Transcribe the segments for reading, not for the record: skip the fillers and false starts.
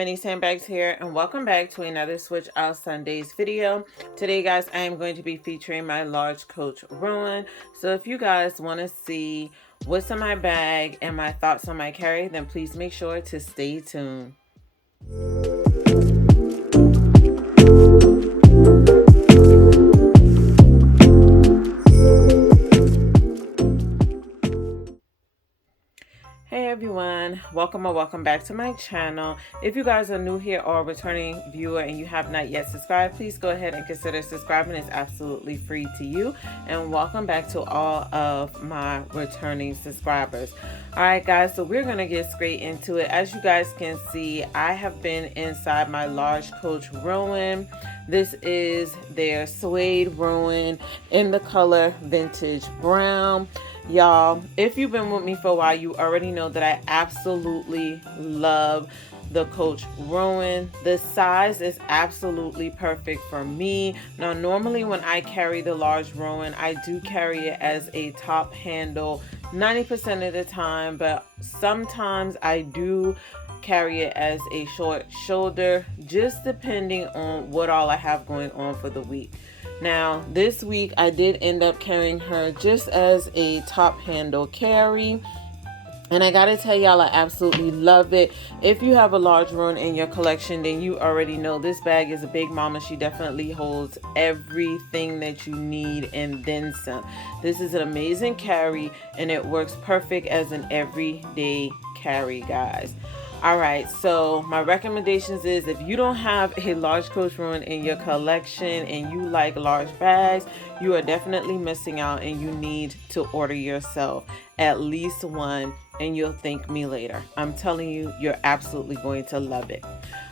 Minnie's Handbags here, and welcome back to another Switch Out Sundays video. Today guys, I am going to be featuring my large coach Rowan. So if you guys want to see what's in my bag and my thoughts on my carry, then please make sure to stay tuned. Hey everyone, welcome back to my channel. If you guys are new here or a returning viewer and you have not yet subscribed, please go ahead and consider subscribing. It's absolutely free to you. And welcome back to all of my returning subscribers. Alright guys, so we're gonna get straight into it. As you guys can see, I have been inside my large coach Rowan. This is their suede Rowan in the color vintage brown. Y'all, if you've been with me for a while, you already know that I absolutely love the Coach Rowan. The size is absolutely perfect for me. Now, normally when I carry the large Rowan, I do carry it as a top handle 90% of the time, but sometimes I do carry it as a short shoulder, just depending on what all I have going on for the week. Now, this week I did end up carrying her just as a top handle carry. And I gotta tell y'all, I absolutely love it. If you have a large Rowan in your collection, then you already know this bag is a big mama. She definitely holds everything that you need and then some. This is an amazing carry and it works perfect as an everyday carry, guys. Alright, so my recommendations is if you don't have a large Coach Rowan in your collection and you like large bags, you are definitely missing out and you need to order yourself at least one and you'll thank me later. I'm telling you, you're absolutely going to love it.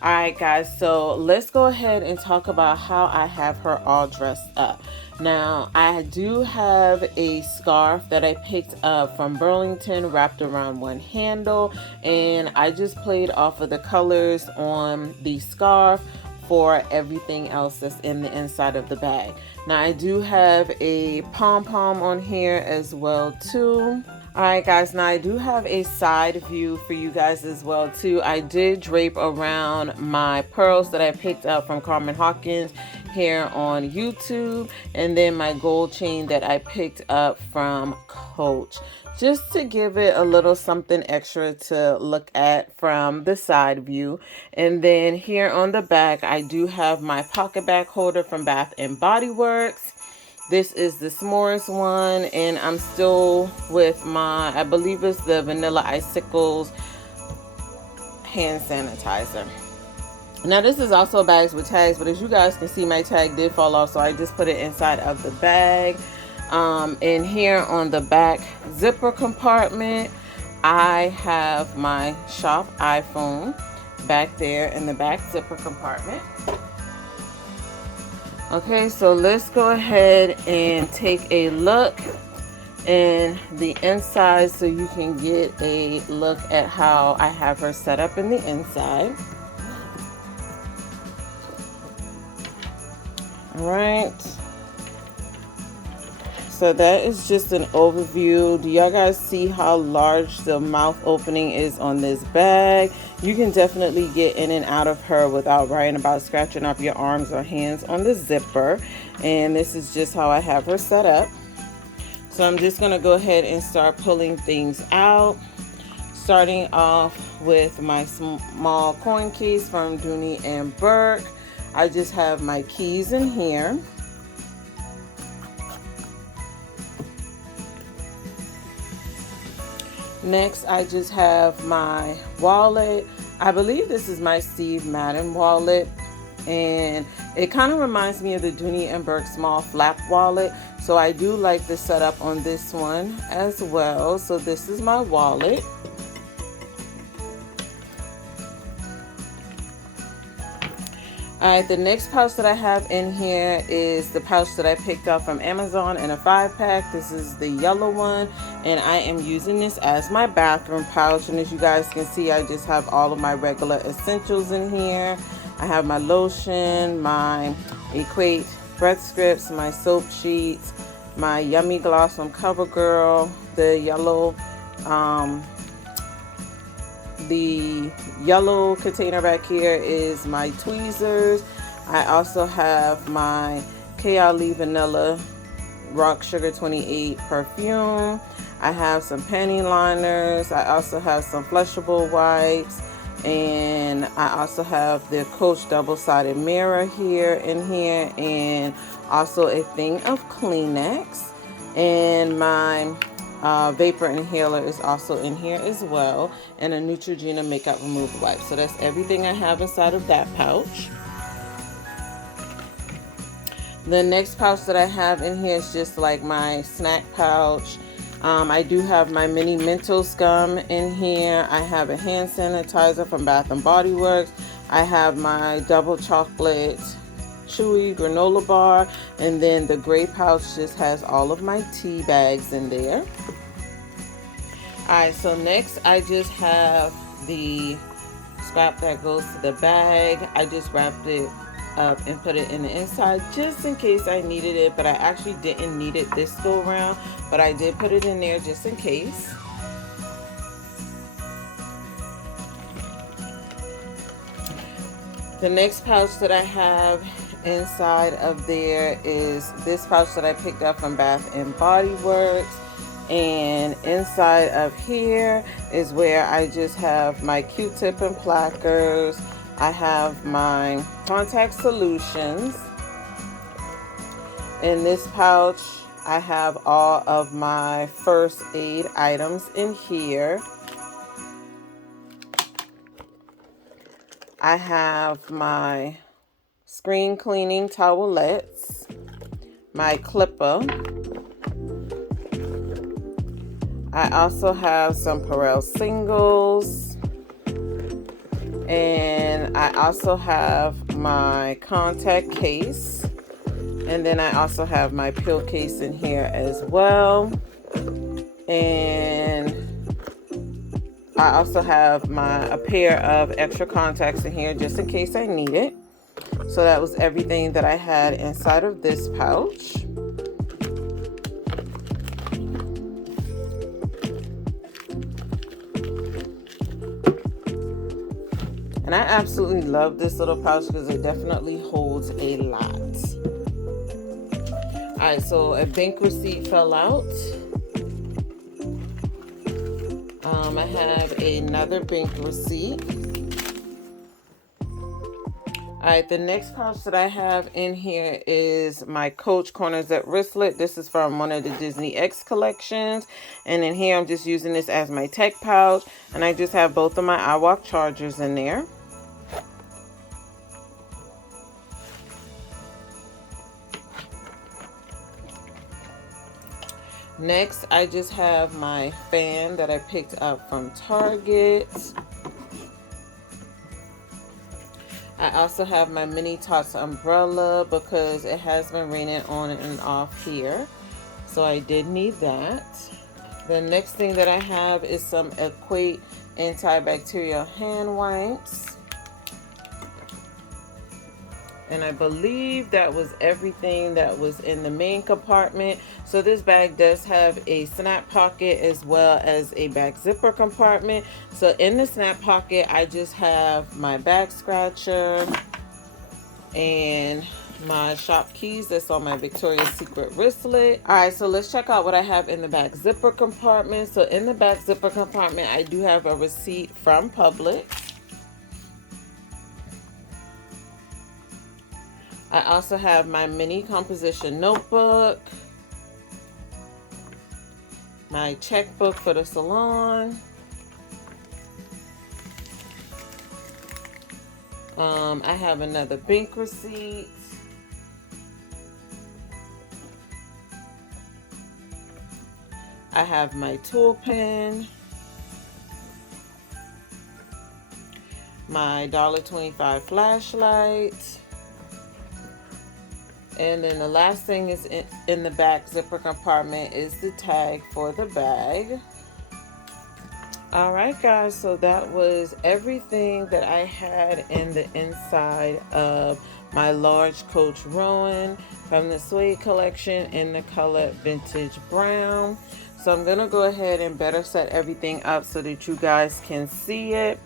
Alright guys, so let's go ahead and talk about how I have her all dressed up. Now, I do have a scarf that I picked up from Burlington wrapped around one handle, and I just played off of the colors on the scarf for everything else that's in the inside of the bag. Now, I do have a pom-pom on here as well too. Alright guys, now I do have a side view for you guys as well too. I did drape around my pearls that I picked up from Carmen Hawkins here on YouTube, and then my gold chain that I picked up from Coach, just to give it a little something extra to look at from the side view. And then here on the back, I do have my pocket bag holder from Bath and Body Works. This is the s'mores one, and I'm still with my, I believe it's the Vanilla Icicles hand sanitizer. Now this is also bags with tags, but as you guys can see, my tag did fall off, so I just put it inside of the bag. And here on the back zipper compartment, I have my shop iPhone back there in the back zipper compartment. Okay, so let's go ahead and take a look in the inside so you can get a look at how I have her set up in the inside. All right, so that is just an overview. Do y'all guys see how large the mouth opening is on this bag? You can definitely get in and out of her without worrying about scratching up your arms or hands on the zipper. And this is just how I have her set up. So I'm just gonna go ahead and start pulling things out, starting off with my small coin case from Dooney and Burke. I just have my keys in here. Next, I just have my wallet. I believe this is my Steve Madden wallet, and it kind of reminds me of the Dooney and Burke small flap wallet. So I do like the setup on this one as well. So this is my wallet. Alright, the next pouch that I have in here is the pouch that I picked up from Amazon in a 5-pack. This is the yellow one, and I am using this as my bathroom pouch. And as you guys can see, I just have all of my regular essentials in here. I have my lotion, my Equate breath strips, my soap sheets, my Yummy Gloss from CoverGirl, the yellow the yellow container back here is my tweezers. I also have my Kayali Vanilla Rock Sugar 28 perfume. I have some panty liners. I also have some flushable wipes. And I also have the Coach double-sided mirror here, and also a thing of Kleenex. And my vapor inhaler is also in here as well, and a Neutrogena makeup remover wipe. So that's everything I have inside of that pouch. The next pouch that I have in here is just like my snack pouch. I do have my mini Mentos gum in here. I have a hand sanitizer from Bath & Body Works. I have my double chocolate chewy granola bar, and then the gray pouch just has all of my tea bags in there. Alright, so next I just have the strap that goes to the bag. I just wrapped it up and put it in the inside just in case I needed it, but I actually didn't need it this go around, but I did put it in there just in case. The next pouch that I have inside of there is this pouch that I picked up from Bath & Body Works, and inside of here is where I just have my Q-tip and plackers. I have my contact solutions. In this pouch, I have all of my first aid items in here. I have my screen cleaning towelettes, my Clipa. I also have some Perel singles. And I also have my contact case, and then I also have my pill case in here as well, and I also have a pair of extra contacts in here just in case I need it. So that was everything that I had inside of this pouch. And I absolutely love this little pouch because it definitely holds a lot. Alright, so a bank receipt fell out. I have another bank receipt. Alright, the next pouch that I have in here is my Coach Corner Zip wristlet. This is from one of the Disney X collections. And in here, I'm just using this as my tech pouch. And I just have both of my iWalk chargers in there. Next, I just have my fan that I picked up from Target. I also have my Mini Tots umbrella because it has been raining on and off here. So I did need that. The next thing that I have is some Equate antibacterial hand wipes. And I believe that was everything that was in the main compartment. So this bag does have a snap pocket as well as a back zipper compartment. So in the snap pocket, I just have my back scratcher and my shop keys that's on my Victoria's Secret wristlet. Alright, so let's check out what I have in the back zipper compartment. So in the back zipper compartment, I do have a receipt from Publix. I also have my mini composition notebook, my checkbook for the salon, I have another bank receipt, I have my tool pen, my $1.25 flashlight. And then the last thing is in the back zipper compartment is the tag for the bag. Alright guys, so that was everything that I had in the inside of my large Coach Rowan from the suede collection in the color vintage brown. So I'm gonna go ahead and better set everything up so that you guys can see it.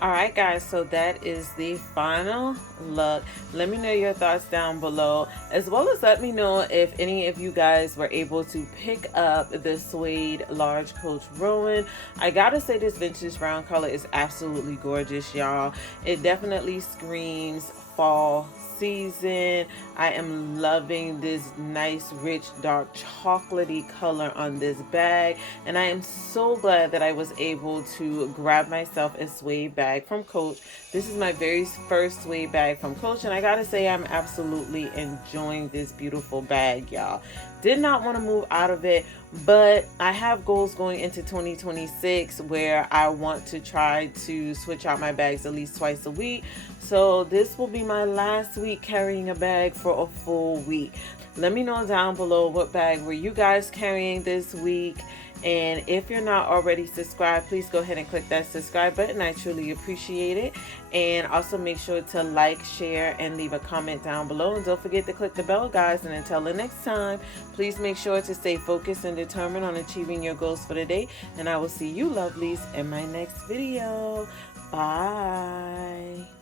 Alright guys, so that is the final look. Let me know your thoughts down below, as well as let me know if any of you guys were able to pick up the suede large coach Rowan. I gotta say, this vintage brown color is absolutely gorgeous, y'all. It definitely screams fall season. I am loving this nice rich dark chocolatey color on this bag, and I am so glad that I was able to grab myself a suede bag from Coach. This is my very first suede bag from Coach, and I gotta say I'm absolutely enjoying this beautiful bag, y'all. Did not want to move out of it, but I have goals going into 2026 where I want to try to switch out my bags at least twice a week. So this will be my last week carrying a bag for a full week. Let me know down below what bag were you guys carrying this week. And if you're not already subscribed, please go ahead and click that subscribe button. I truly appreciate it. And also make sure to like, share, and leave a comment down below. And don't forget to click the bell, guys. And until the next time, please make sure to stay focused and determined on achieving your goals for the day. And I will see you lovelies in my next video. Bye.